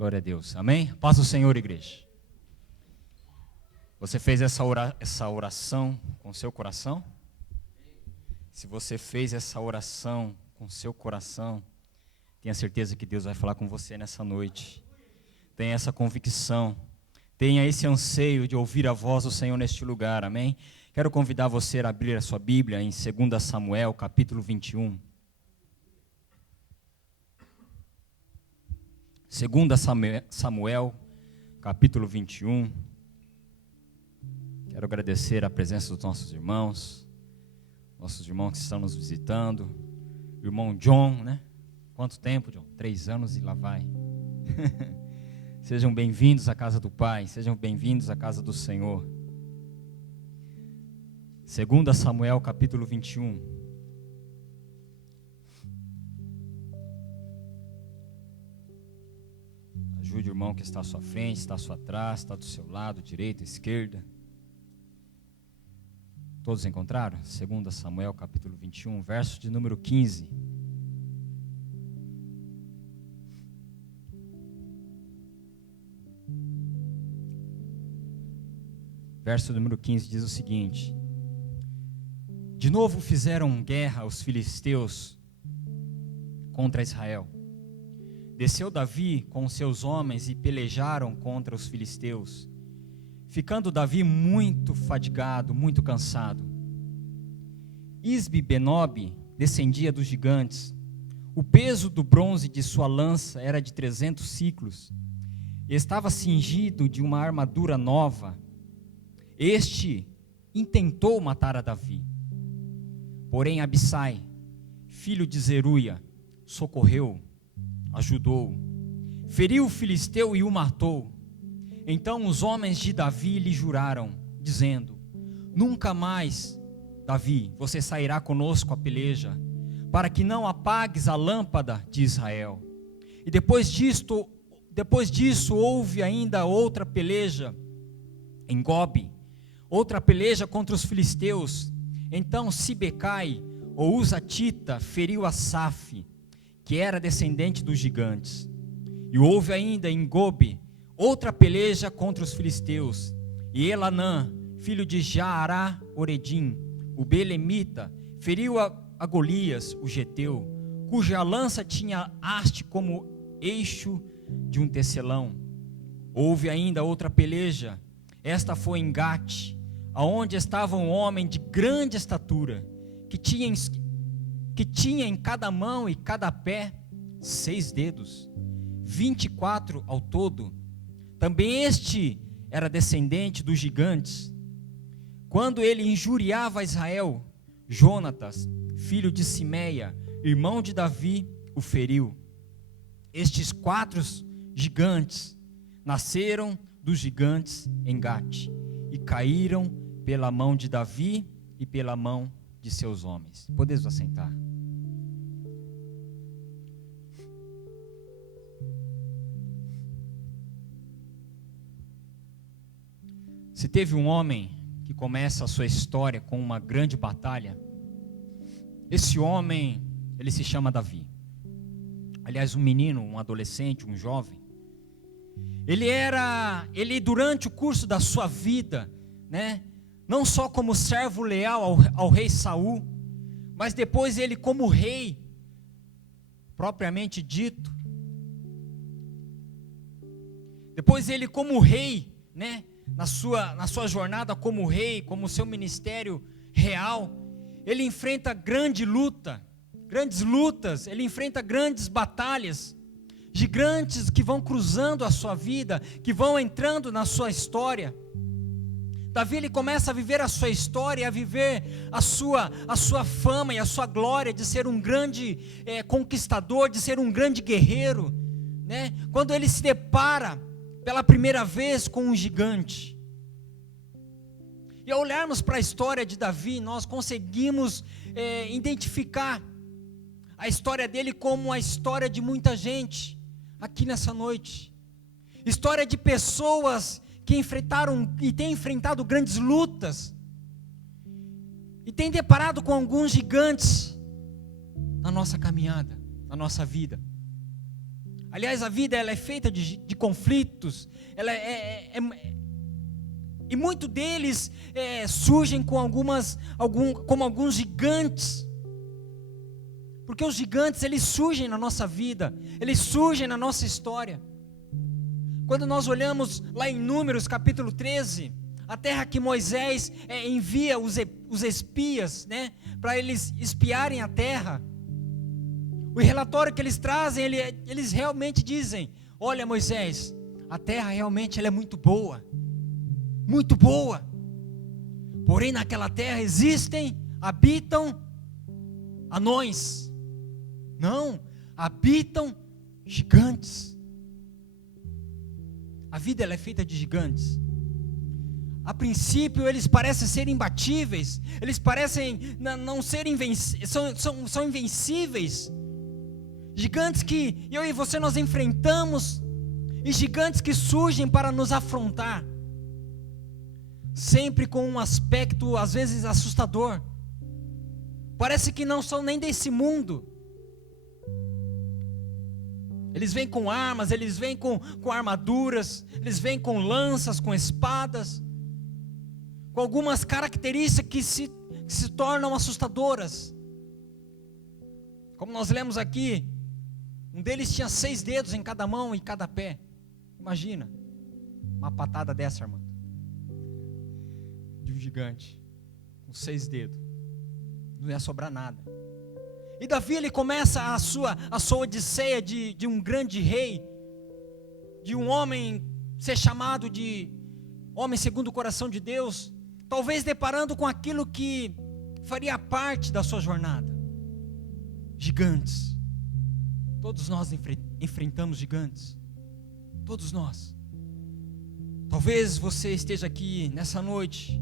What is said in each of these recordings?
Glória a Deus, amém? Paz do Senhor, igreja. Você fez essa oração com seu coração? Se você fez essa oração com seu coração, tenha certeza que Deus vai falar com você nessa noite. Tenha essa convicção, tenha esse anseio de ouvir a voz do Senhor neste lugar, amém? Quero convidar você a abrir a sua Bíblia em 2 Samuel, capítulo 21. 2 Samuel, capítulo 21. Quero agradecer a presença dos nossos irmãos que estão nos visitando. O irmão John, né? Quanto tempo, John? 3 anos e lá vai. Sejam bem-vindos à casa do Pai, sejam bem-vindos à casa do Senhor. 2 Samuel, capítulo 21. Ajude o irmão que está à sua frente, está à sua trás, está do seu lado, direita, esquerda. Todos encontraram? 2 Samuel, capítulo 21, verso de número 15. Verso número 15 diz o seguinte: De novo fizeram guerra os filisteus contra Israel. Desceu Davi com seus homens e pelejaram contra os filisteus, ficando Davi muito fadigado, muito cansado. Isbi-Benob descendia dos gigantes. O peso do bronze de sua lança era de 300 siclos. Estava cingido de uma armadura nova. Este intentou matar a Davi. Porém Abissai, filho de Zeruia, socorreu, ajudou, feriu o filisteu e o matou. Então os homens de Davi lhe juraram, dizendo: Nunca mais, Davi, você sairá conosco à peleja, para que não apagues a lâmpada de Israel. E depois disso houve ainda outra peleja em Gobe, outra peleja contra os filisteus. Então Sibecai, ou Uzatita, feriu Asaf, que era descendente dos gigantes. E houve ainda em Gobe outra peleja contra os filisteus. E Elanã, filho de Jaará-Oredim, o belemita, feriu a Golias, o geteu, cuja lança tinha haste como eixo de um tecelão. Houve ainda outra peleja. Esta foi em Gate, aonde estava um homem de grande estatura, que tinha em cada mão e cada pé 6 dedos, 24 ao todo. Também este era descendente dos gigantes. Quando ele injuriava Israel, Jonatas, filho de Simeia, irmão de Davi, o feriu. Estes 4 gigantes nasceram dos gigantes em Gate e caíram pela mão de Davi e pela mão de seus homens. Podeis assentar. Se teve um homem que começa a sua história com uma grande batalha, esse homem, ele se chama Davi. Aliás, um menino, um adolescente, um jovem. Ele durante o curso da sua vida, né, não só como servo leal ao rei Saul, mas depois ele como rei, propriamente dito. Depois ele como rei, né, na sua jornada como rei, como seu ministério real, ele enfrenta grandes lutas, ele enfrenta grandes batalhas, gigantes que vão cruzando a sua vida, que vão entrando na sua história. Davi, ele começa a viver a sua história, a viver a sua fama e a sua glória de ser um grande conquistador, de ser um grande guerreiro, né? Quando ele se depara pela primeira vez com um gigante. E ao olharmos para a história de Davi, nós conseguimos identificar a história dele como a história de muita gente aqui nessa noite. História de pessoas que enfrentaram e têm enfrentado grandes lutas e têm deparado com alguns gigantes na nossa caminhada, na nossa vida. Aliás, a vida ela é feita de conflitos, e muitos deles surgem como alguns gigantes. Porque os gigantes, eles surgem na nossa vida, eles surgem na nossa história. Quando nós olhamos lá em Números capítulo 13, a terra que Moisés envia os espias, né, para eles espiarem a terra, o relatório que eles trazem, eles realmente dizem: olha, Moisés, a terra realmente ela é muito boa, porém naquela terra habitam anões, não, habitam gigantes. A vida ela é feita de gigantes. A princípio eles parecem ser imbatíveis, eles parecem não ser são invencíveis. Gigantes que eu e você nós enfrentamos, e gigantes que surgem para nos afrontar, sempre com um aspecto às vezes assustador. Parece que não são nem desse mundo. Eles vêm com armas, eles vêm com armaduras, eles vêm com lanças, com espadas, com algumas características que se tornam assustadoras. Como nós lemos aqui, um deles tinha 6 dedos em cada mão e cada pé. Imagina, uma patada dessa, irmão, de um gigante, com 6 dedos, não ia sobrar nada. E Davi, ele começa a sua odisseia de um grande rei, de um homem ser chamado de homem segundo o coração de Deus, talvez deparando com aquilo que faria parte da sua jornada. Gigantes. Todos nós enfrentamos gigantes. Todos nós. Talvez você esteja aqui nessa noite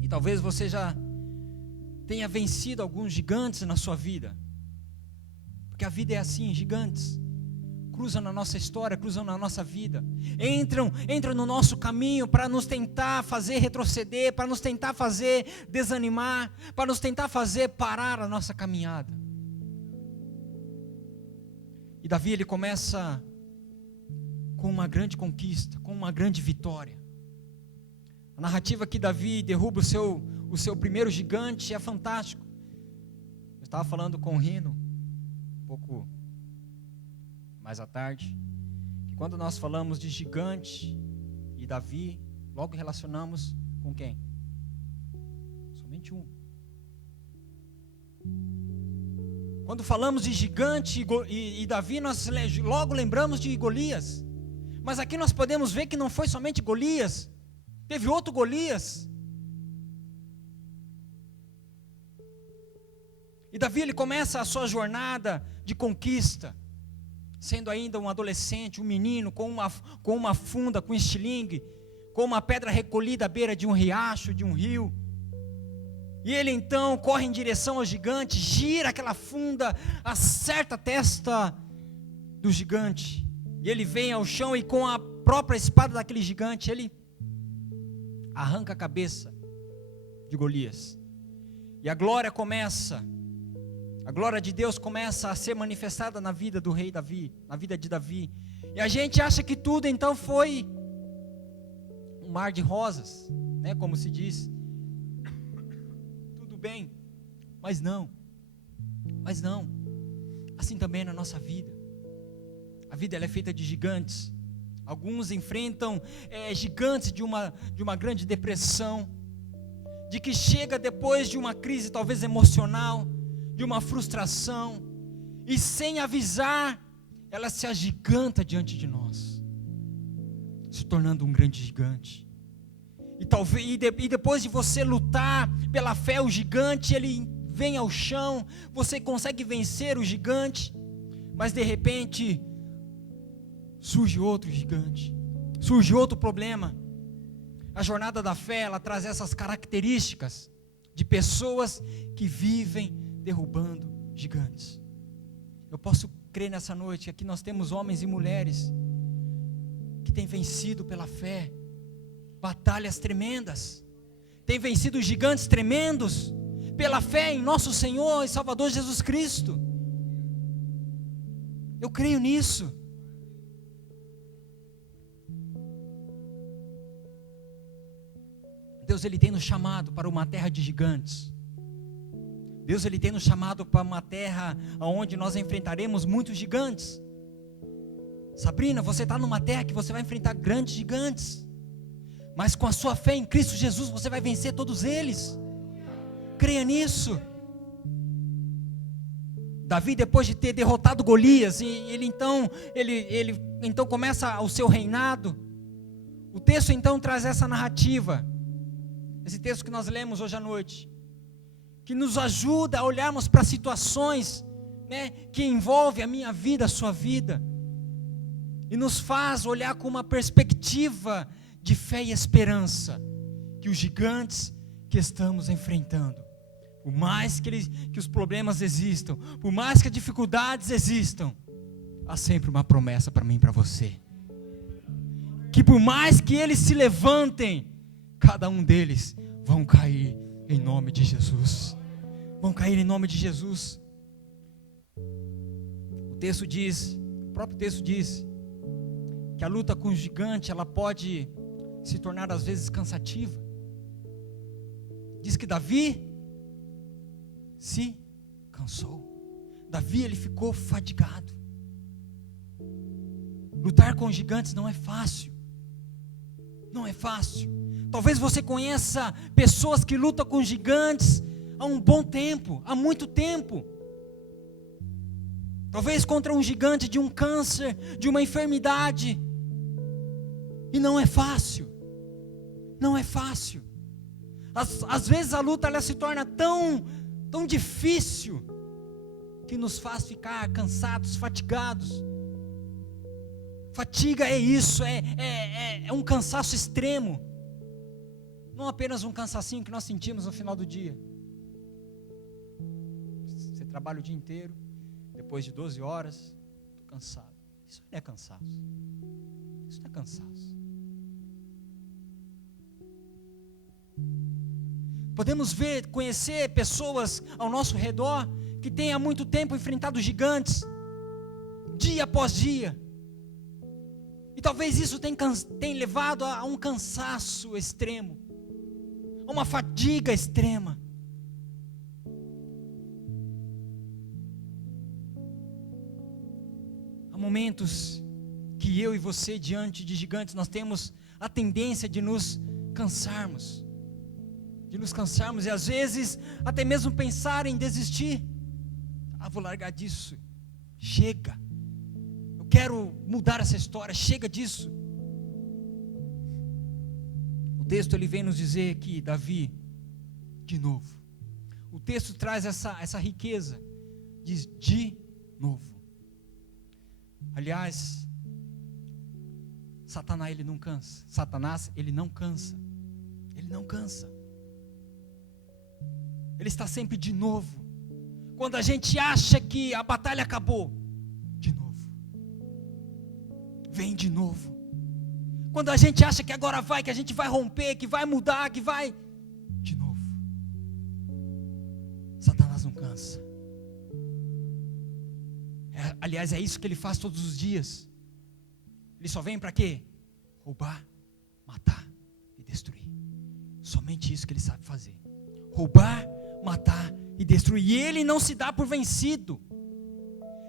e talvez você já tenha vencido alguns gigantes na sua vida, porque a vida é assim, gigantes cruzam na nossa história, cruzam na nossa vida, entram no nosso caminho para nos tentar fazer retroceder, para nos tentar fazer desanimar, para nos tentar fazer parar a nossa caminhada. E Davi, ele começa com uma grande conquista, com uma grande vitória. A narrativa que Davi derruba o seu primeiro gigante é fantástico. Eu estava falando com o Rino um pouco mais à tarde, que quando nós falamos de gigante e Davi, logo relacionamos com quem? Somente um. Quando falamos de gigante e Davi, nós logo lembramos de Golias. Mas aqui nós podemos ver que não foi somente Golias, teve outro Golias. E Davi, ele começa a sua jornada de conquista, sendo ainda um adolescente, um menino, com uma funda, com estilingue, com uma pedra recolhida à beira de um riacho, de um rio. E ele então corre em direção ao gigante, gira aquela funda, acerta a testa do gigante. E ele vem ao chão e com a própria espada daquele gigante, ele arranca a cabeça de Golias. E a glória de Deus começa a ser manifestada na vida do rei Davi, na vida de Davi. E a gente acha que tudo então foi um mar de rosas, né, como se diz. Tudo bem, mas não. Assim também é na nossa vida. A vida ela é feita de gigantes. Alguns enfrentam gigantes de uma grande depressão, de que chega depois de uma crise talvez emocional, de uma frustração, e sem avisar, ela se agiganta diante de nós, se tornando um grande gigante. E depois de você lutar pela fé, o gigante ele vem ao chão, você consegue vencer o gigante, mas de repente surge outro gigante, surge outro problema. A jornada da fé, ela traz essas características de pessoas que vivem derrubando gigantes. Eu posso crer nessa noite que aqui nós temos homens e mulheres que têm vencido pela fé batalhas tremendas, têm vencido gigantes tremendos pela fé em nosso Senhor e Salvador Jesus Cristo. Eu creio nisso. Deus, Ele tem nos chamado para uma terra de gigantes. Deus, Ele tem nos chamado para uma terra onde nós enfrentaremos muitos gigantes. Sabrina, você está numa terra que você vai enfrentar grandes gigantes. Mas com a sua fé em Cristo Jesus, você vai vencer todos eles. Creia nisso. Davi, depois de ter derrotado Golias, ele então começa o seu reinado. O texto então traz essa narrativa, esse texto que nós lemos hoje à noite, que nos ajuda a olharmos para situações, né, que envolvem a minha vida, a sua vida, e nos faz olhar com uma perspectiva de fé e esperança, que os gigantes que estamos enfrentando, por mais que os problemas existam, por mais que as dificuldades existam, há sempre uma promessa para mim e para você. Que por mais que eles se levantem, cada um deles vão cair em nome de Jesus. Vão cair em nome de Jesus. O próprio texto diz, que a luta com o gigante, ela pode se tornar às vezes cansativa. Diz que Davi se cansou. Davi, ele ficou fadigado. Lutar com gigantes não é fácil. Não é fácil. Talvez você conheça pessoas que lutam com gigantes há um bom tempo, há muito tempo. Talvez contra um gigante de um câncer, de uma enfermidade. E não é fácil. Não é fácil. Às vezes a luta ela se torna tão difícil que nos faz ficar cansados, fatigados. Fatiga é isso, é um cansaço extremo. Não apenas um cansacinho que nós sentimos no final do dia. Você trabalha o dia inteiro, depois de 12 horas, estou cansado. Isso não é cansaço. Isso não é cansaço. Podemos conhecer pessoas ao nosso redor que têm há muito tempo enfrentado gigantes, dia após dia. E talvez isso tenha levado a um cansaço extremo, a uma fadiga extrema. Há momentos que eu e você, diante de gigantes, nós temos a tendência de nos cansarmos. E às vezes até mesmo pensar em desistir. Vou largar disso, chega, eu quero mudar essa história, chega disso. O texto ele vem nos dizer que Davi, de novo, o texto traz essa riqueza, diz de novo. Aliás, Satanás ele não cansa, ele está sempre de novo. Quando a gente acha que a batalha acabou, de novo, vem de novo. Quando a gente acha que agora que a gente vai romper, que vai mudar, que vai, de novo. Satanás não cansa. Aliás, é isso que ele faz todos os dias. Ele só vem para quê? Roubar, matar e destruir. Somente isso que ele sabe fazer. Roubar, matar e destruir. E ele não se dá por vencido.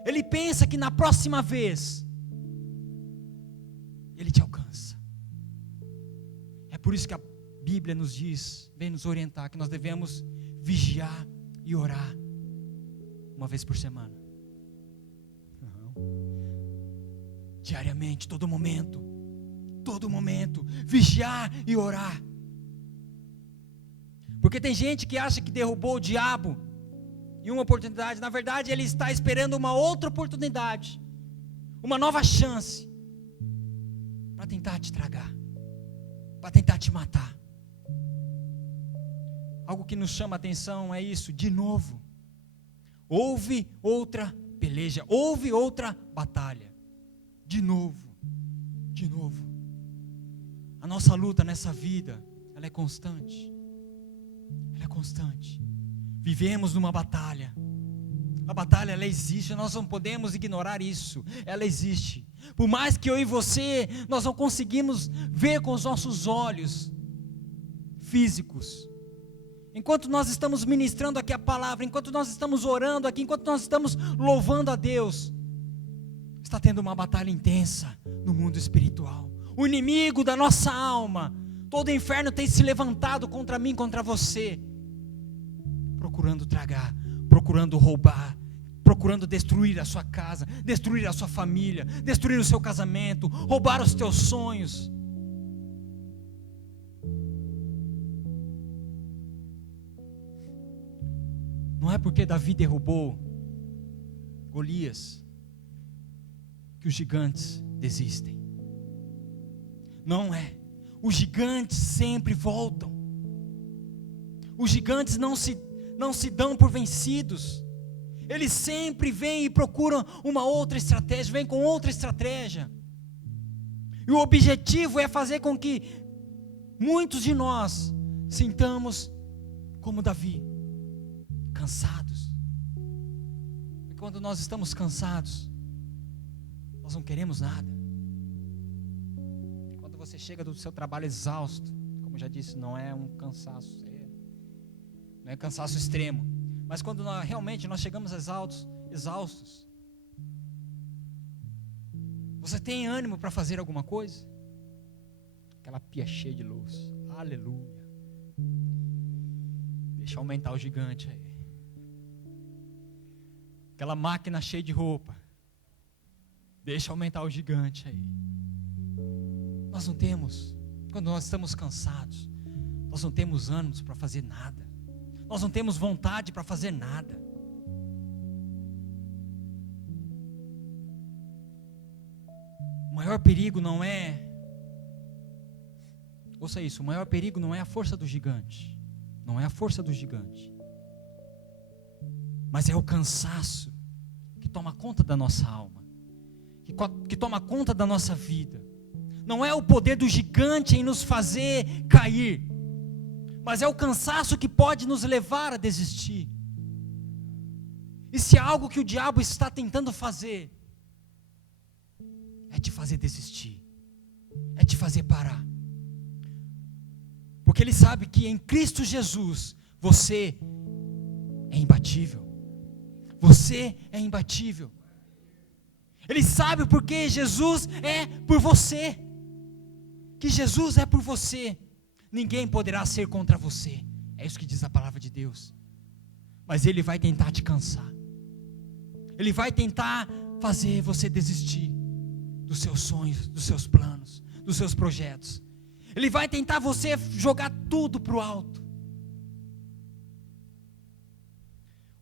Ele pensa que na próxima vez ele te alcança. É por isso que a Bíblia nos diz, vem nos orientar, que nós devemos vigiar e orar uma vez por semana. Diariamente, todo momento, vigiar e orar. Porque tem gente que acha que derrubou o diabo em uma oportunidade. Na verdade, ele está esperando uma outra oportunidade, uma nova chance, para tentar te tragar, para tentar te matar. Algo que nos chama a atenção é isso, de novo. Houve outra peleja, houve outra batalha. De novo. A nossa luta nessa vida, ela é constante. Vivemos numa batalha. A batalha, ela existe, nós não podemos ignorar isso, ela existe. Por mais que eu e você, nós não conseguimos ver com os nossos olhos físicos. Enquanto nós estamos ministrando aqui a palavra, enquanto nós estamos orando aqui, enquanto nós estamos louvando a Deus, está tendo uma batalha intensa no mundo espiritual. O inimigo da nossa alma, todo o inferno tem se levantado contra mim, contra você, procurando tragar, procurando roubar, procurando destruir a sua casa, destruir a sua família, destruir o seu casamento, roubar os teus sonhos. Não é porque Davi derrubou Golias que os gigantes desistem. Não é. Os gigantes sempre voltam. Os gigantes não se dão por vencidos. Eles sempre vêm e procuram uma outra estratégia, vêm com outra estratégia. E o objetivo é fazer com que muitos de nós sintamos como Davi, cansados. E quando nós estamos cansados, nós não queremos nada. Quando você chega do seu trabalho exausto, como eu já disse, não é um cansaço, não é cansaço extremo, mas quando realmente nós chegamos exaustos, você tem ânimo para fazer alguma coisa? Aquela pia cheia de luz, aleluia. Deixa eu aumentar o gigante aí. Aquela máquina cheia de roupa, deixa eu aumentar o gigante aí. Nós não temos, quando nós estamos cansados, nós não temos ânimos para fazer nada, nós não temos vontade para fazer nada. O maior perigo não é, ouça isso, o maior perigo não é a força do gigante, não é a força do gigante, mas é o cansaço que toma conta da nossa alma, que toma conta da nossa vida. Não é o poder do gigante em nos fazer cair, mas é o cansaço que pode nos levar a desistir. E se há algo que o diabo está tentando fazer, é te fazer desistir, é te fazer parar, porque ele sabe que em Cristo Jesus você é imbatível. Você é imbatível. Ele sabe porque Jesus é por você. Que Jesus é por você. Ninguém poderá ser contra você. É isso que diz a palavra de Deus. Mas ele vai tentar te cansar. Ele vai tentar fazer você desistir dos seus sonhos, dos seus planos, dos seus projetos. Ele vai tentar você jogar tudo para o alto.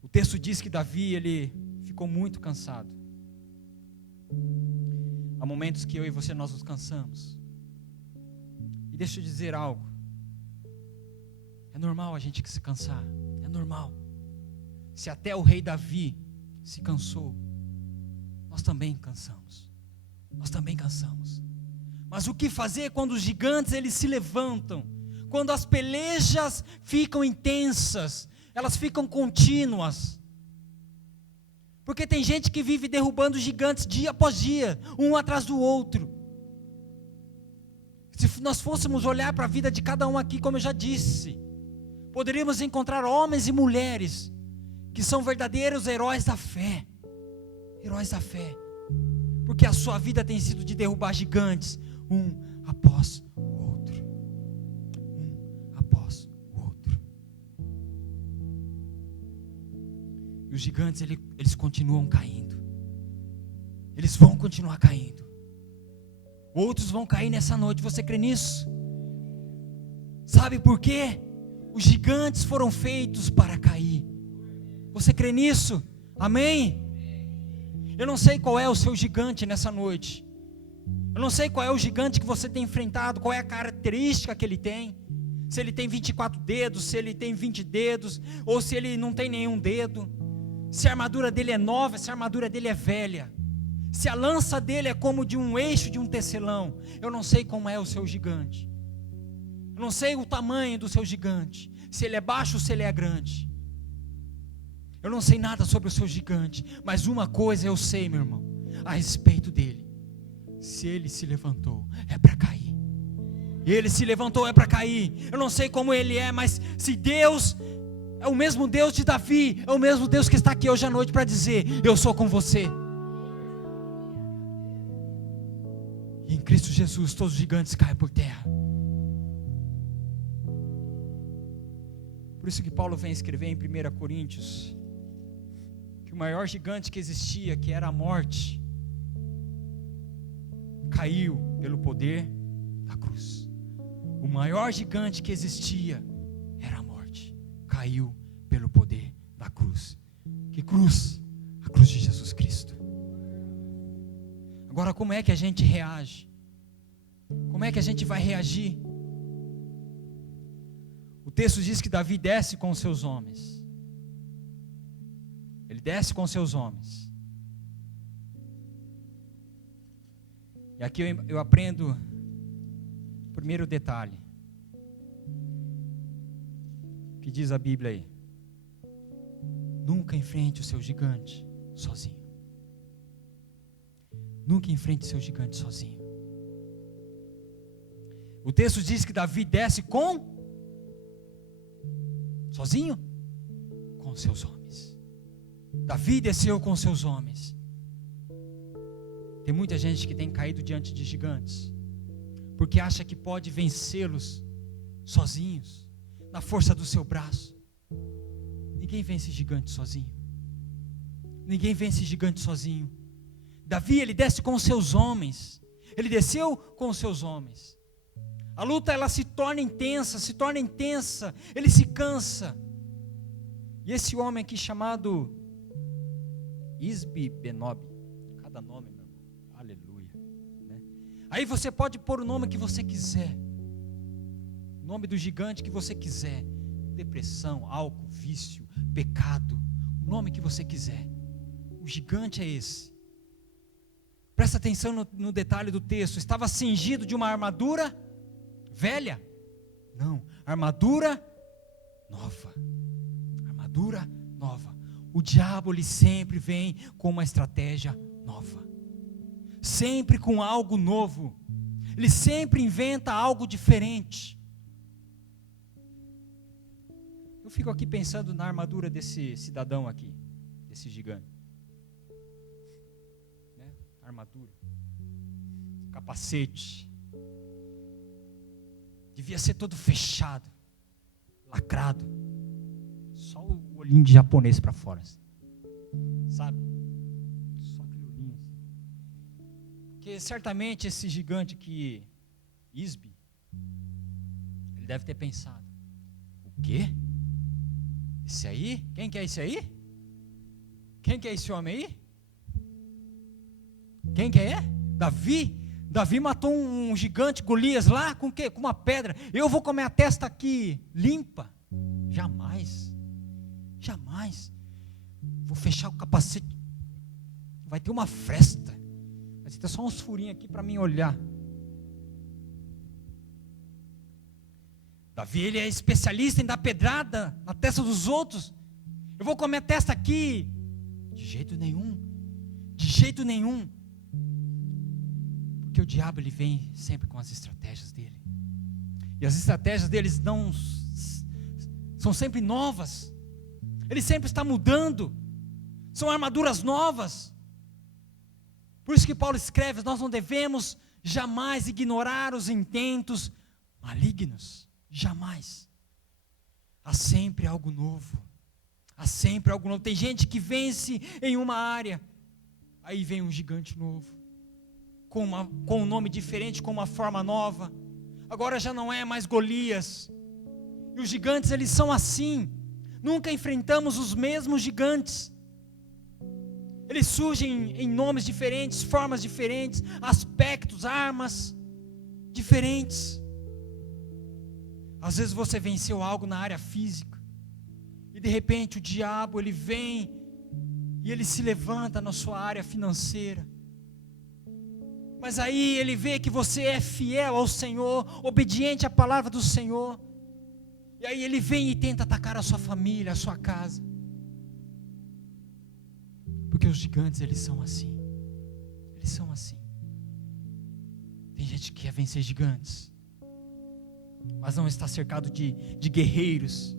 O texto diz que Davi, ele ficou muito cansado. Há momentos que eu e você, nós nos cansamos. E deixa eu dizer algo. É normal a gente se cansar. É normal. Se até o rei Davi se cansou, nós também cansamos. Nós também cansamos. Mas o que fazer quando os gigantes, eles se levantam? Quando as pelejas ficam intensas, elas ficam contínuas. Porque tem gente que vive derrubando gigantes dia após dia, um atrás do outro. Se nós fôssemos olhar para a vida de cada um aqui, como eu já disse, poderíamos encontrar homens e mulheres que são verdadeiros heróis da fé. Heróis da fé. Porque a sua vida tem sido de derrubar gigantes, um após o outro. Um após o outro. E os gigantes, eles continuam caindo. Eles vão continuar caindo. Outros vão cair nessa noite. Você crê nisso? Sabe por quê? Os gigantes foram feitos para cair. Você crê nisso? Amém? Eu não sei qual é o seu gigante nessa noite. Eu não sei qual é o gigante que você tem enfrentado, qual é a característica que ele tem. Se ele tem 24 dedos, se ele tem 20 dedos, ou se ele não tem nenhum dedo. Se a armadura dele é nova, se a armadura dele é velha. Se a lança dele é como de um eixo de um tecelão. Eu não sei como é o seu gigante. Eu não sei o tamanho do seu gigante. Se ele é baixo ou se ele é grande. Eu não sei nada sobre o seu gigante, mas uma coisa eu sei, meu irmão, a respeito dele. Se ele se levantou, é para cair. Ele se levantou, é para cair. Eu não sei como ele é, mas se Deus é o mesmo Deus de Davi, é o mesmo Deus que está aqui hoje à noite para dizer: eu sou com você. E em Cristo Jesus todos os gigantes caem por terra. Por isso que Paulo vem escrever em 1 Coríntios que o maior gigante que existia, que era a morte, caiu pelo poder da cruz. O maior gigante que existia era a morte, caiu pelo poder da cruz. Que cruz? A cruz de Jesus Cristo. Agora, como é que a gente reage? Como é que a gente vai reagir? O texto diz que Davi desce com os seus homens. Ele desce com os seus homens. E aqui eu aprendo o primeiro detalhe que diz a Bíblia aí: nunca enfrente o seu gigante sozinho. Nunca enfrente o seu gigante sozinho. O texto diz que Davi desce sozinho? Com seus homens. Davi desceu com seus homens. Tem muita gente que tem caído diante de gigantes, porque acha que pode vencê-los sozinhos, na força do seu braço. Ninguém vence gigante sozinho. Ninguém vence gigante sozinho. Davi, ele desce com os seus homens. Ele desceu com os seus homens. A luta, ela se torna intensa, ele se cansa. E esse homem aqui chamado Isbi-Benob, cada nome, meu irmão, aleluia, né? Aí você pode pôr o nome que você quiser, o nome do gigante que você quiser, depressão, álcool, vício, pecado, o nome que você quiser. O gigante é esse. Presta atenção no detalhe do texto: estava cingido de uma armadura velha? Não, armadura nova. Armadura nova. O diabo, ele sempre vem com uma estratégia nova, sempre com algo novo. Ele sempre inventa algo diferente. Eu fico aqui pensando na armadura desse cidadão aqui, desse gigante, né? Armadura, capacete, devia ser todo fechado, lacrado, só o olhinho de japonês para fora, sabe? Só aquele olhinho. Porque certamente esse gigante aqui, Isbi, ele deve ter pensado: o quê? Esse aí? Quem que é esse aí? Quem que é esse homem aí? Quem que é? Davi matou um gigante, Golias, lá com o quê? Com uma pedra. Eu vou comer a testa aqui limpa? Jamais. Jamais. Vou fechar o capacete. Vai ter uma fresta. Vai ter só uns furinhos aqui para mim olhar. Davi, ele é especialista em dar pedrada na testa dos outros. Eu vou comer a testa aqui? De jeito nenhum. De jeito nenhum. Porque o diabo, ele vem sempre com as estratégias dele. E as estratégias deles não são sempre novas. Ele sempre está mudando. São armaduras novas. Por isso que Paulo escreve: nós não devemos jamais ignorar os intentos malignos. Jamais. Há sempre algo novo. Há sempre algo novo. Tem gente que vence em uma área, aí vem um gigante novo, com um nome diferente, com uma forma nova. Agora já não é mais Golias. E os gigantes, eles são assim. Nunca enfrentamos os mesmos gigantes. Eles surgem em nomes diferentes, formas diferentes, aspectos, armas diferentes. Às vezes você venceu algo na área física, e de repente o diabo, ele vem e ele se levanta na sua área financeira. Mas aí ele vê que você é fiel ao Senhor, obediente à palavra do Senhor, e aí ele vem e tenta atacar a sua família, a sua casa. Porque os gigantes, eles são assim. Eles são assim. Tem gente que quer vencer gigantes, mas não está cercado de guerreiros,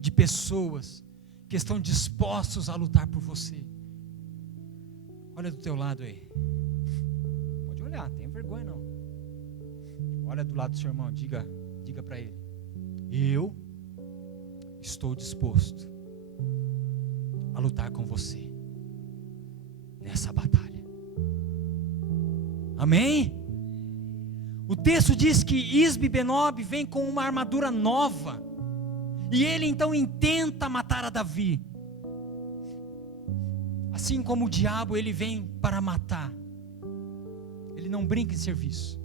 de pessoas que estão dispostos a lutar por você. Olha do teu lado aí. Pode olhar, não tem vergonha não. Olha do lado do seu irmão, diga para ele: eu estou disposto a lutar com você nessa batalha. Amém? O texto diz que Isbi-Benob vem com uma armadura nova, e ele então intenta matar a Davi. Assim como o diabo, ele vem para matar. Ele não brinca em serviço.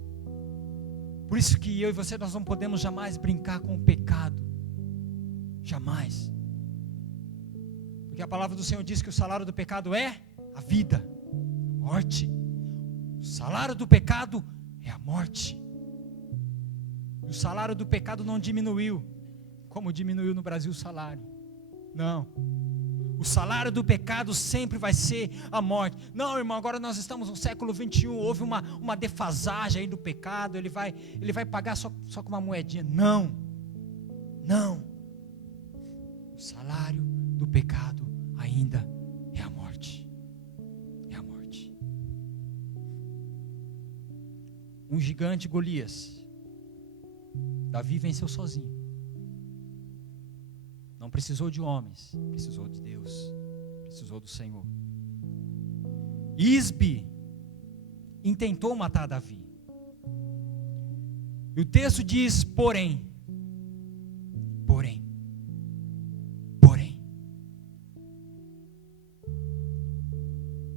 Por isso que eu e você, nós não podemos jamais brincar com o pecado. Jamais. Porque a palavra do Senhor diz que o salário do pecado é a vida, a morte. O salário do pecado é a morte. O salário do pecado não diminuiu, como diminuiu no Brasil o salário. Não. O salário do pecado sempre vai ser a morte. Não, irmão, agora nós estamos no século 21, houve uma defasagem aí do pecado, ele vai pagar só com uma moedinha. Não. Não. O salário do pecado ainda é a morte. É a morte. Um gigante, Golias, Davi venceu sozinho. Não precisou de homens, precisou de Deus, precisou do Senhor. Isbi intentou matar Davi. E o texto diz, porém,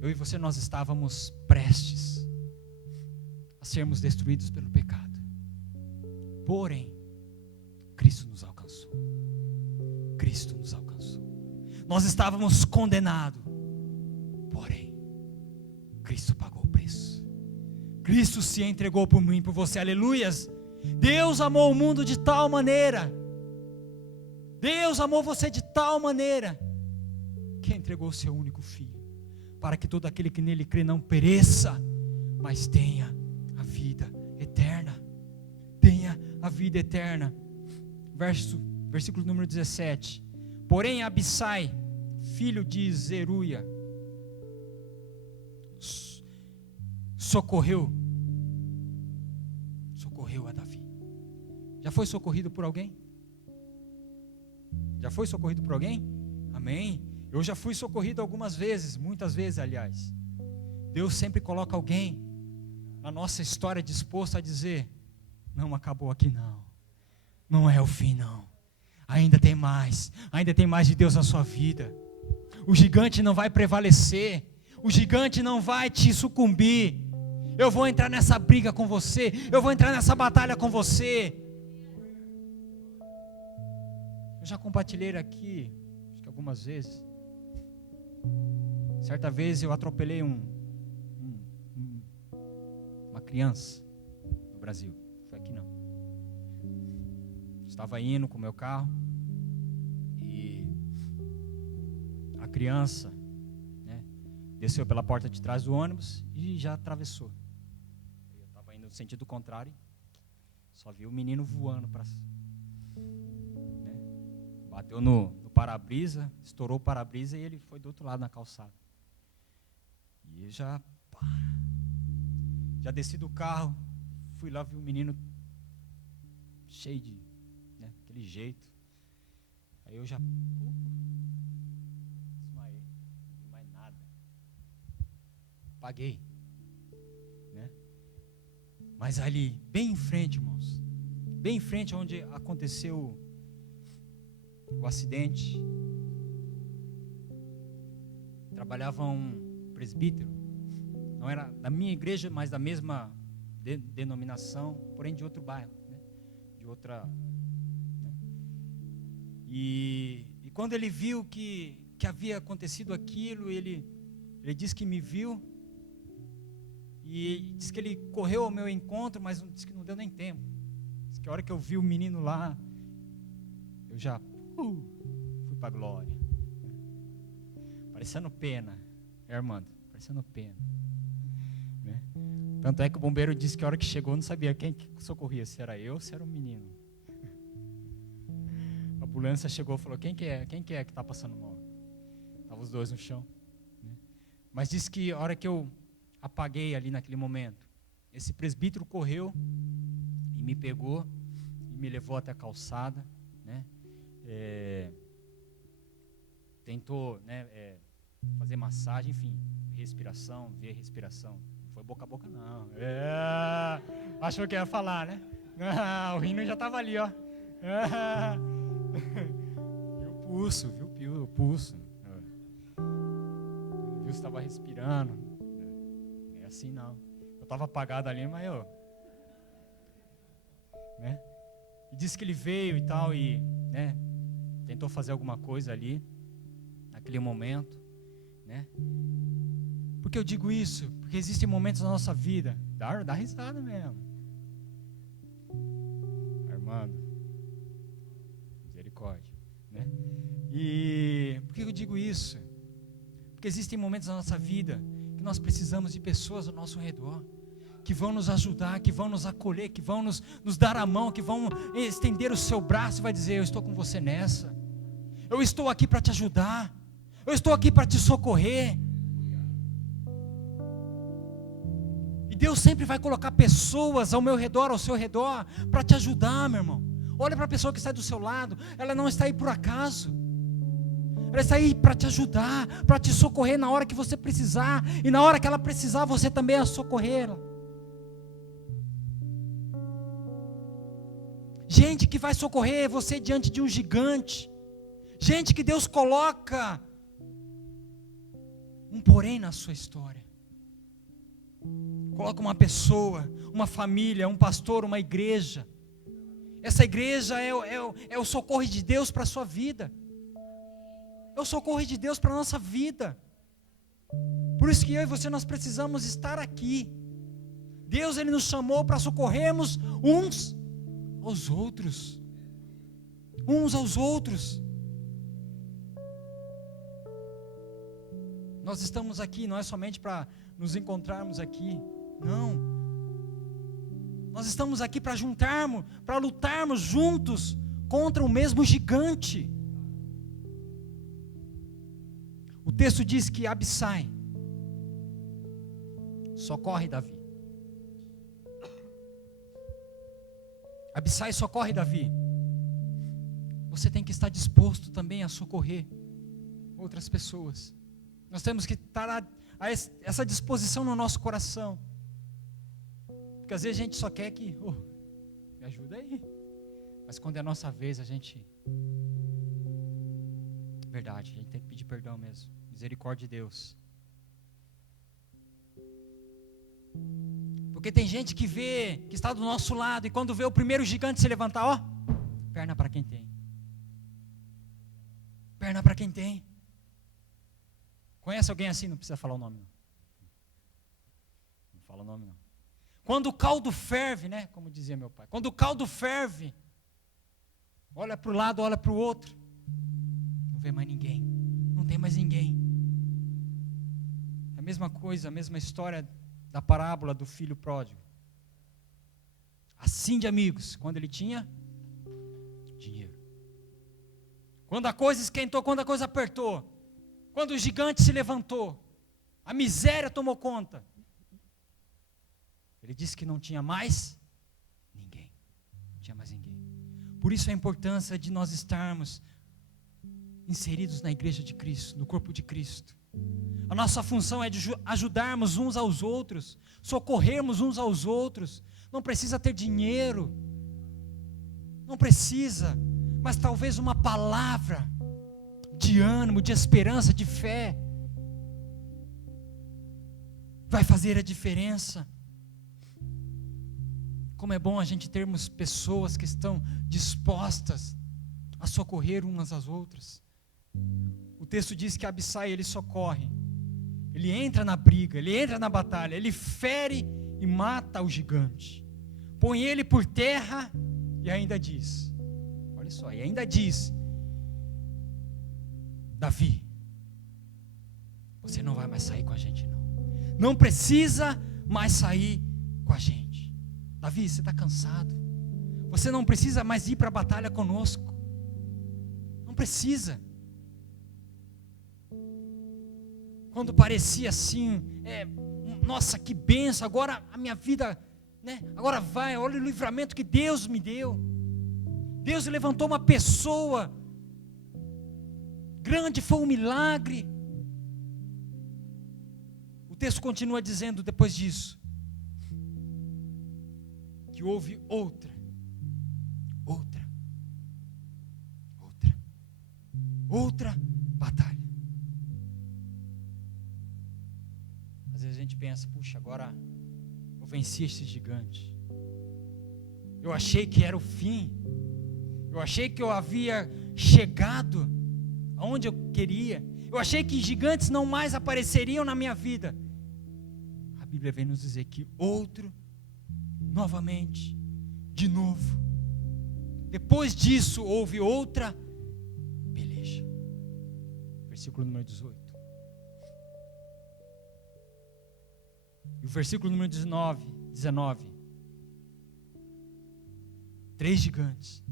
eu e você, nós estávamos prestes a sermos destruídos pelo pecado. Porém, Cristo nos alcançou. Cristo nos alcançou. Nós estávamos condenados, porém, Cristo pagou o preço. Cristo se entregou por mim, por você, aleluias. Deus amou o mundo de tal maneira, Deus amou você de tal maneira, que entregou o seu único Filho, para que todo aquele que nele crê não pereça, mas tenha a vida eterna. Tenha a vida eterna. Versículo número 17. Porém Abissai, filho de Zeruia, socorreu a Davi. Já foi socorrido por alguém? Já foi socorrido por alguém? Amém. Eu já fui socorrido algumas vezes, muitas vezes, aliás. Deus sempre coloca alguém na nossa história disposto a dizer: não acabou aqui não, não é o fim não, ainda tem mais de Deus na sua vida. O gigante não vai prevalecer, o gigante não vai te sucumbir. Eu vou entrar nessa briga com você, eu vou entrar nessa batalha com você. Eu já compartilhei aqui, acho que algumas vezes. Certa vez eu atropelei uma criança no Brasil. Foi aqui não. Estava indo com o meu carro e a criança, né, desceu pela porta de trás do ônibus e já atravessou. Eu estava indo no sentido contrário, só vi o menino voando para, né, bateu no para-brisa, estourou o para-brisa e ele foi do outro lado na calçada. E eu já desci do carro, fui lá, vi o menino cheio de, né, aquele jeito. Aí eu já desmaiei, não vi mais nada, apaguei, né? Mas ali, bem em frente, irmãos, bem em frente onde aconteceu o acidente, trabalhava um presbítero, não era da minha igreja, mas da mesma denominação, porém de outro bairro, né? De outra, né? E quando ele viu que havia acontecido aquilo, ele disse que me viu e disse que ele correu ao meu encontro, mas disse que não deu nem tempo. Disse que a hora que eu vi o menino lá, eu já fui para a glória, parecendo pena. Armando, parecendo pena. Né? Tanto é que o bombeiro disse que a hora que chegou não sabia quem que socorria, se era eu ou se era o menino. A ambulância chegou e falou, quem que é que está passando mal? Estavam os dois no chão. Né? Mas disse que a hora que eu apaguei ali naquele momento, esse presbítero correu e me pegou e me levou até a calçada, né? Tentou, né, fazer massagem, enfim, respiração, ver respiração. Não foi boca a boca, não. Achou que ia falar, né? O rino já estava ali, ó. Viu o pulso. Viu se estava respirando. Não é assim, não. Eu estava apagado ali, mas eu... Né? E disse que ele veio e tal, e, né, tentou fazer alguma coisa ali, naquele momento, né? Por que eu digo isso? Porque existem momentos na nossa vida, dá risada mesmo. Armando, misericórdia, né? E por que eu digo isso? Porque existem momentos na nossa vida que nós precisamos de pessoas ao nosso redor, que vão nos ajudar, que vão nos acolher, que vão nos dar a mão, que vão estender o seu braço e vai dizer, eu estou com você nessa, eu estou aqui para te ajudar, eu estou aqui para te socorrer. E Deus sempre vai colocar pessoas ao meu redor, ao seu redor, para te ajudar, meu irmão. Olha para a pessoa que está do seu lado, ela não está aí por acaso, ela está aí para te ajudar, para te socorrer na hora que você precisar, e na hora que ela precisar, você também a socorrer. Gente que vai socorrer você diante de um gigante, gente que Deus coloca um porém na sua história, coloca uma pessoa, uma família, um pastor, uma igreja. Essa igreja é o socorro de Deus para a sua vida, é o socorro de Deus para a nossa vida. Por isso que eu e você, nós precisamos estar aqui. Deus, Ele nos chamou para socorrermos uns aos outros, Nós estamos aqui, não é somente para nos encontrarmos aqui, não, nós estamos aqui para juntarmos, para lutarmos juntos contra o mesmo gigante. O texto diz que Abissai socorre Davi. Abissai socorre Davi. Você tem que estar disposto também a socorrer outras pessoas. Nós temos que estar a essa disposição no nosso coração. Porque às vezes a gente só quer que, me ajuda aí. Mas quando é a nossa vez, a gente... Verdade, a gente tem que pedir perdão mesmo. Misericórdia de Deus. Porque tem gente que vê, que está do nosso lado, e quando vê o primeiro gigante se levantar, perna para quem tem. Perna para quem tem. Conhece alguém assim? Não precisa falar o nome, não. Não fala o nome, não. Quando o caldo ferve, né? Como dizia meu pai. Quando o caldo ferve, olha para o lado, olha para o outro. Não vê mais ninguém. Não tem mais ninguém. É a mesma coisa, a mesma história da parábola do filho pródigo. Assim de amigos, quando ele tinha dinheiro. Quando a coisa esquentou, quando a coisa apertou, quando o gigante se levantou, a miséria tomou conta, ele disse que não tinha mais ninguém. Não tinha mais ninguém. Por isso a importância de nós estarmos inseridos na igreja de Cristo, no corpo de Cristo. A nossa função é de ajudarmos uns aos outros, socorrermos uns aos outros. Não precisa ter dinheiro, não precisa, mas talvez uma palavra de ânimo, de esperança, de fé, vai fazer a diferença. Como é bom a gente termos pessoas que estão dispostas a socorrer umas às outras. O texto diz que Abissai, ele socorre, ele entra na briga, ele entra na batalha, ele fere e mata o gigante, põe ele por terra e ainda diz, olha só, você não vai mais sair com a gente não. Não precisa mais sair com a gente. Davi, você está cansado. Você não precisa mais ir para a batalha conosco. Não precisa. Quando parecia assim, nossa, que bênção, agora a minha vida, né? Agora vai, olha o livramento que Deus me deu. Deus levantou uma pessoa, grande foi um milagre. O texto continua dizendo depois disso, que houve outra batalha. Às vezes a gente pensa, puxa, agora eu venci esse gigante. Eu achei que era o fim. Eu achei que eu havia chegado aonde eu queria. Eu achei que gigantes não mais apareceriam na minha vida. A Bíblia vem nos dizer que outro, novamente, de novo. Depois disso houve outra peleja. Versículo número 18. E o versículo número 19. 3 gigantes.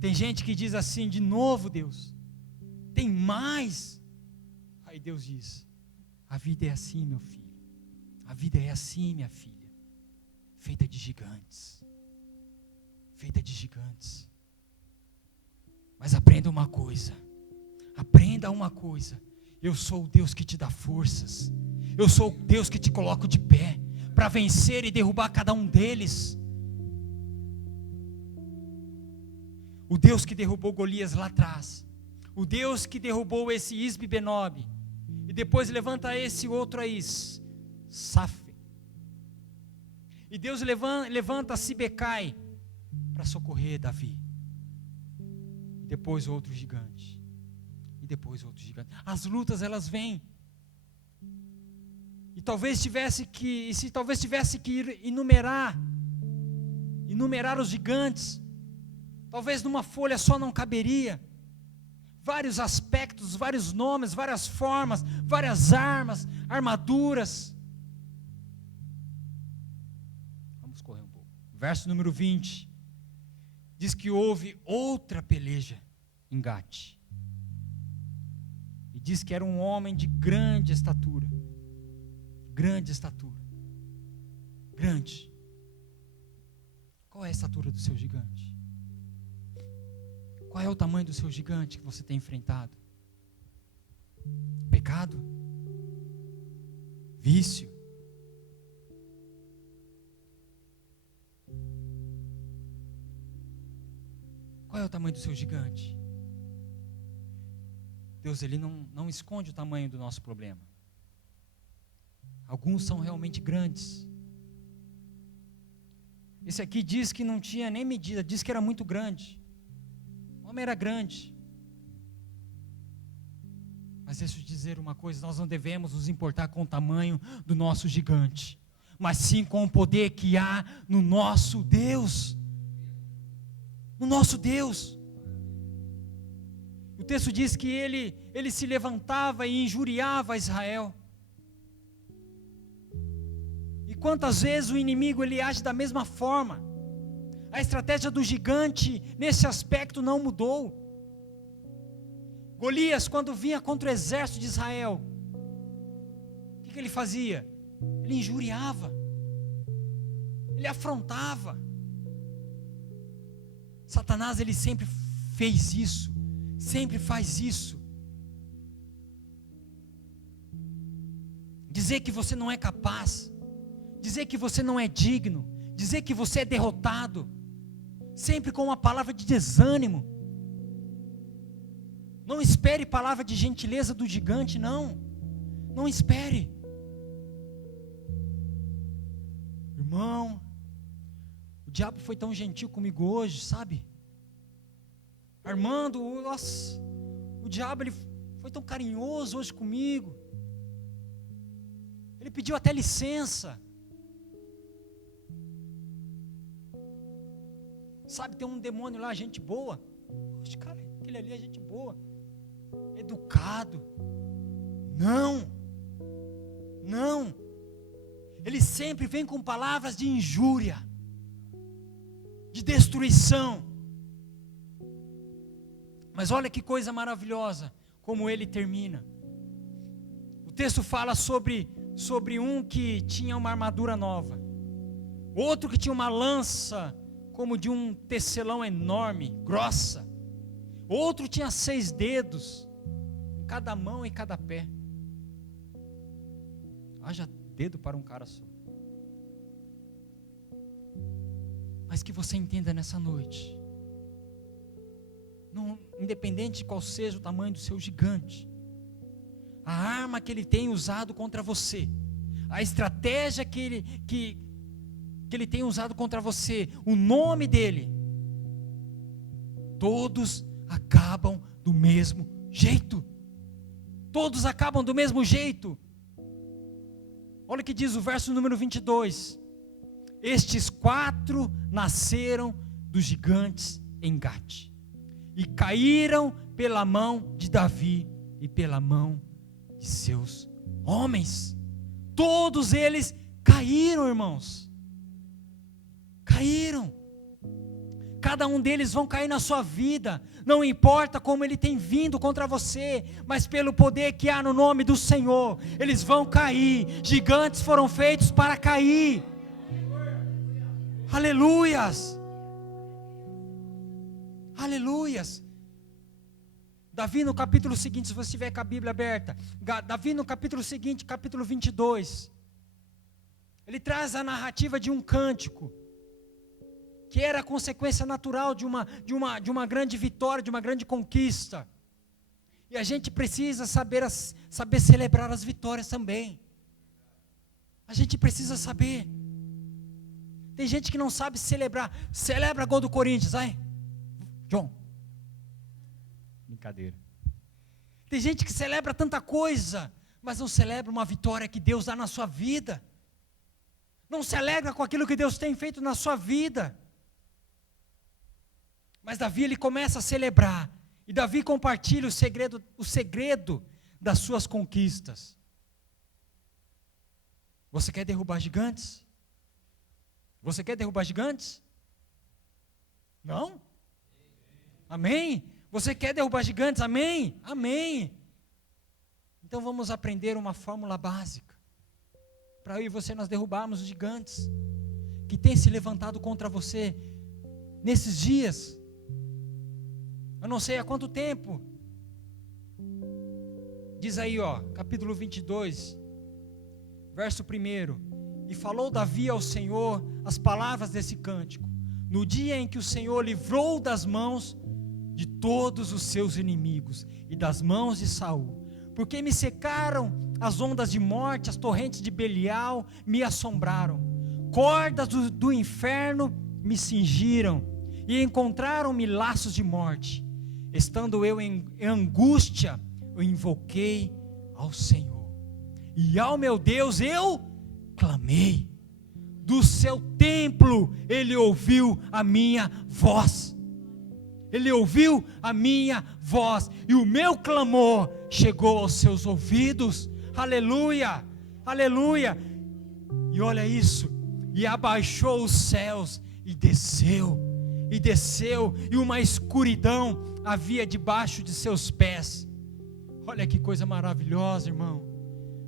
Tem gente que diz assim, de novo Deus, tem mais. Aí Deus diz, a vida é assim, meu filho. A vida é assim, minha filha. Feita de gigantes. Feita de gigantes. Mas aprenda uma coisa. Aprenda uma coisa. Eu sou o Deus que te dá forças. Eu sou o Deus que te coloco de pé para vencer e derrubar cada um deles. O Deus que derrubou Golias lá atrás. O Deus que derrubou esse Isbi-Benob. E depois levanta esse outro aí, Safe. E Deus levanta Sibecai para socorrer Davi. E depois outro gigante. E depois outro gigante. As lutas elas vêm. E talvez tivesse que enumerar os gigantes, talvez numa folha só não caberia. Vários aspectos, vários nomes, várias formas, várias armas, armaduras. Vamos correr um pouco. Verso número 20. Diz que houve outra peleja em Gate. E diz que era um homem de grande estatura. Grande estatura. Grande. Qual é a estatura do seu gigante? Qual é o tamanho do seu gigante que você tem enfrentado? Pecado? Vício? Qual é o tamanho do seu gigante? Deus, Ele não esconde o tamanho do nosso problema. Alguns são realmente grandes. Esse aqui diz que não tinha nem medida, diz que era muito grande. O homem era grande. Mas deixa eu te dizer uma coisa, nós não devemos nos importar com o tamanho do nosso gigante, mas sim com o poder que há no nosso Deus. No nosso Deus. O texto diz que ele se levantava e injuriava Israel. E quantas vezes o inimigo ele age da mesma forma. A estratégia do gigante nesse aspecto não mudou. Golias, quando vinha contra o exército de Israel, o que ele fazia? Ele injuriava, ele afrontava. Satanás, ele sempre fez isso, sempre faz isso. Dizer que você não é capaz, dizer que você não é digno, dizer que você é derrotado, sempre com uma palavra de desânimo. Não espere palavra de gentileza do gigante, não. Não espere. Irmão, o diabo foi tão gentil comigo hoje, sabe? Armando, nossa, o diabo ele foi tão carinhoso hoje comigo. Ele pediu até licença. Sabe, tem um demônio lá, gente boa. Poxa, cara, aquele ali é gente boa. Educado. Não. sempre vem com palavras de injúria, de destruição. Mas olha que coisa maravilhosa, como ele termina. O texto fala sobre um que tinha uma armadura nova, outro que tinha uma lança como de um tecelão enorme, grossa, outro tinha 6 dedos, em cada mão e cada pé. Haja dedo para um cara só. Mas que você entenda nessa noite, não, independente de qual seja o tamanho do seu gigante, a arma que ele tem usado contra você, a estratégia que ele tem usado contra você, o nome dele, todos acabam do mesmo jeito. Todos acabam do mesmo jeito. Olha o que diz o verso número 22. Estes 4 nasceram dos gigantes em Gate, e caíram pela mão de Davi e pela mão de seus homens. Todos eles caíram, irmãos. Caíram. Cada um deles vão cair na sua vida. Não importa como ele tem vindo contra você, mas pelo poder que há no nome do Senhor, eles vão cair. Gigantes foram feitos para cair. Aleluias. Aleluias. Davi no capítulo seguinte, se você estiver com a Bíblia aberta, Davi no capítulo seguinte, capítulo 22, ele traz a narrativa de um cântico, que era a consequência natural de uma grande vitória, de uma grande conquista. E a gente precisa saber celebrar as vitórias também. A gente precisa saber. Tem gente que não sabe celebrar. Celebra gol do Corinthians, vai, João. Brincadeira. Tem gente que celebra tanta coisa, mas não celebra uma vitória que Deus dá na sua vida. Não se alegra com aquilo que Deus tem feito na sua vida. Mas Davi, ele começa a celebrar. E Davi compartilha o segredo das suas conquistas. Você quer derrubar gigantes? Você quer derrubar gigantes? Não? Amém? Você quer derrubar gigantes? Amém? Amém. Então vamos aprender uma fórmula básica, para eu e você nós derrubarmos os gigantes, que tem se levantado contra você, nesses dias, eu não sei há quanto tempo. Diz aí, capítulo 22, verso 1. E falou Davi ao Senhor as palavras desse cântico, no dia em que o Senhor livrou das mãos de todos os seus inimigos, e das mãos de Saul, porque me secaram as ondas de morte, as torrentes de Belial me assombraram, cordas do inferno me cingiram, e encontraram-me laços de morte. Estando eu em angústia, eu invoquei ao Senhor, e ao meu Deus eu clamei. Do seu templo ele ouviu a minha voz. Ele ouviu a minha voz, e o meu clamor chegou aos seus ouvidos. Aleluia, aleluia. E olha isso, e abaixou os céus, e desceu, e uma escuridão havia debaixo de seus pés. Olha que coisa maravilhosa, irmão.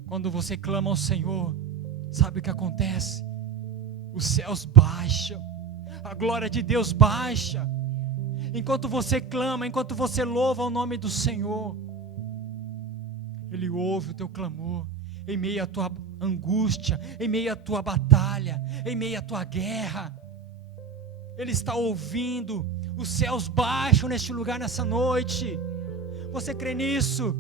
Quando você clama ao Senhor, sabe o que acontece? Os céus baixam, a glória de Deus baixa. Enquanto você clama, enquanto você louva o nome do Senhor, Ele ouve o teu clamor, em meio à tua angústia, em meio à tua batalha, em meio à tua guerra. Ele está ouvindo. Os céus baixam neste lugar nessa noite. Você crê nisso?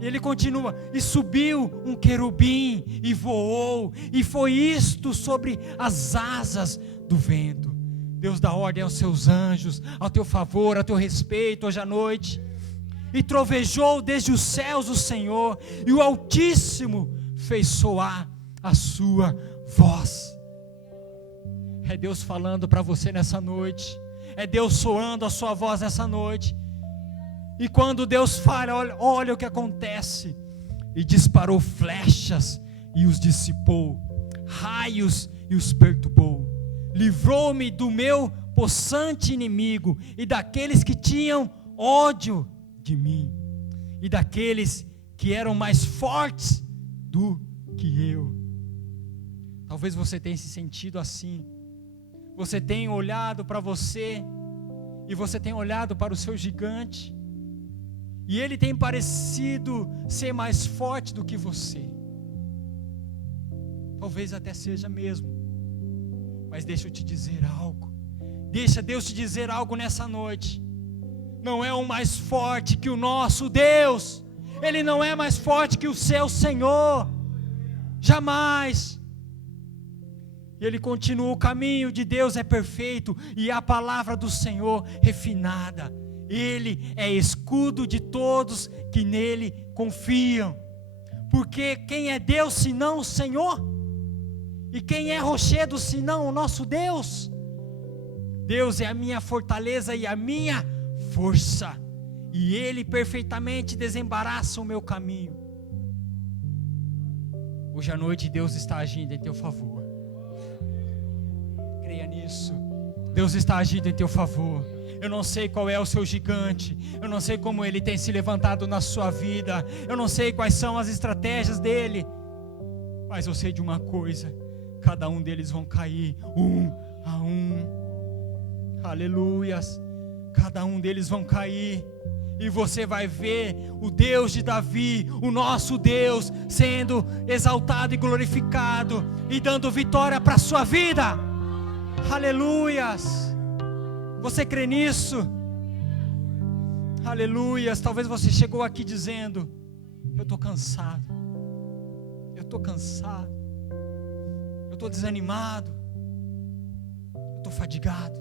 E ele continua, e subiu um querubim e voou, e foi isto sobre as asas do vento. Deus dá ordem aos seus anjos, ao teu favor, ao teu respeito, hoje à noite. E trovejou desde os céus o Senhor, e o Altíssimo fez soar a sua voz. É Deus falando para você nessa noite, é Deus soando a sua voz nessa noite. E quando Deus fala, olha o que acontece. E disparou flechas e os dissipou. raios e os perturbou. Livrou-me do meu possante inimigo e daqueles que tinham ódio de mim, e daqueles que eram mais fortes do que eu. Talvez você tenha se sentido assim. Você tenha olhado para você, e você tenha olhado para o seu gigante, e ele tem parecido ser mais forte do que você. Talvez até seja mesmo. Mas deixa eu te dizer algo. Deixa Deus te dizer algo nessa noite. Não é um mais forte que o nosso Deus. Ele não é mais forte que o seu Senhor. Jamais. E ele continua: o caminho de Deus é perfeito, e a palavra do Senhor refinada. Ele é escudo de todos que nele confiam. Porque quem é Deus senão o Senhor? E quem é rochedo senão o nosso Deus? Deus é a minha fortaleza e a minha força, e Ele perfeitamente desembaraça o meu caminho. Hoje à noite Deus está agindo em teu favor. Creia nisso. Deus está agindo em teu favor. Eu não sei qual é o seu gigante, eu não sei como ele tem se levantado na sua vida, eu não sei quais são as estratégias dele, mas eu sei de uma coisa: cada um deles vão cair, um a um. Aleluias. Cada um deles vão cair, e você vai ver o Deus de Davi, o nosso Deus, sendo exaltado e glorificado, e dando vitória para a sua vida. Aleluias. Você crê nisso? Aleluias. Talvez você chegou aqui dizendo: eu estou cansado, eu estou cansado, eu estou desanimado, eu estou fadigado.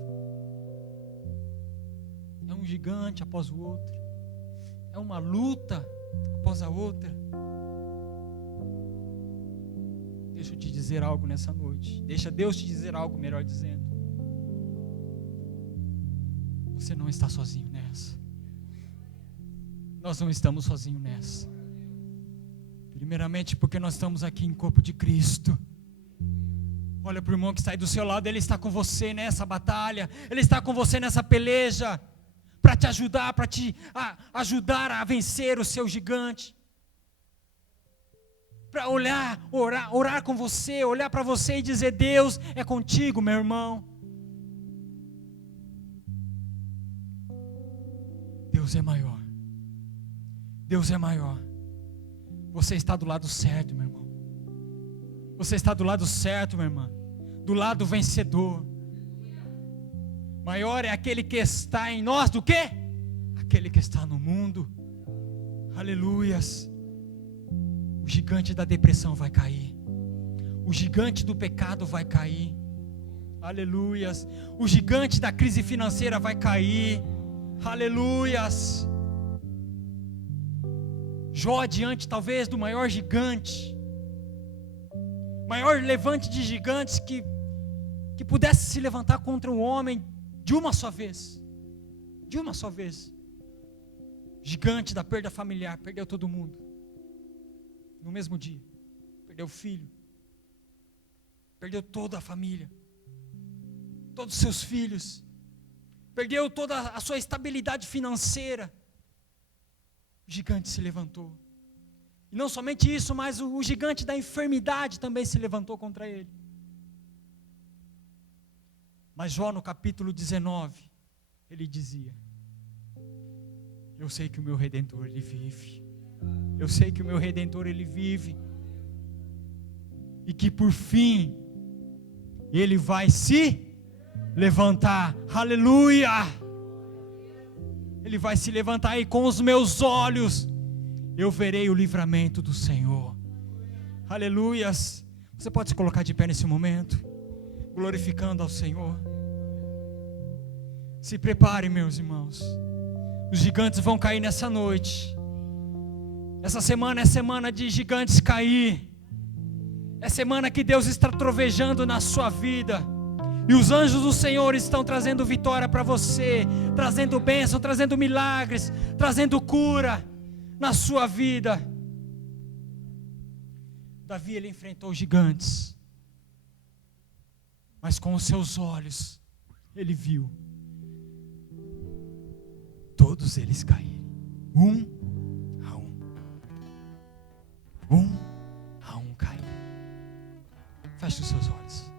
É um gigante após o outro, é uma luta após a outra. Deixa eu te dizer algo nessa noite. Deixa Deus te dizer algo, melhor dizendo. Você não está sozinho nessa. Nós não estamos sozinhos nessa. Primeiramente porque nós estamos aqui em corpo de Cristo. Olha para o irmão que está aí do seu lado. Ele está com você nessa batalha, ele está com você nessa peleja, para te ajudar, para te ajudar a vencer o seu gigante, para orar com você, olhar para você e dizer: Deus é contigo, meu irmão. Deus é maior. Deus é maior. Você está do lado certo, meu irmão. Você está do lado certo, minha irmã. Do lado vencedor. Maior é aquele que está em nós do que aquele que está no mundo. Aleluias. O gigante da depressão vai cair. O gigante do pecado vai cair. Aleluias. O gigante da crise financeira vai cair. Aleluias. Jó, diante talvez do maior gigante, maior levante de gigantes que pudesse se levantar contra um homem de uma só vez. De uma só vez. Gigante da perda familiar, perdeu todo mundo no mesmo dia. Perdeu o filho, perdeu toda a família, todos os seus filhos, perdeu toda a sua estabilidade financeira. O gigante se levantou. E não somente isso, mas o gigante da enfermidade também se levantou contra ele. Mas Jó, no capítulo 19, ele dizia: eu sei que o meu Redentor, ele vive. Eu sei que o meu Redentor, ele vive. E que por fim, ele vai se levantar. Aleluia! Ele vai se levantar, e com os meus olhos eu verei o livramento do Senhor. Aleluias. Você pode se colocar de pé nesse momento, glorificando ao Senhor. Se prepare, meus irmãos. Os gigantes vão cair nessa noite. Essa semana é semana de gigantes cair. É semana que Deus está trovejando na sua vida. E os anjos do Senhor estão trazendo vitória para você, trazendo bênção, trazendo milagres, trazendo cura na sua vida. Davi, ele enfrentou gigantes. mas com os seus olhos, ele viu todos eles caírem, um a um cair. Feche os seus olhos.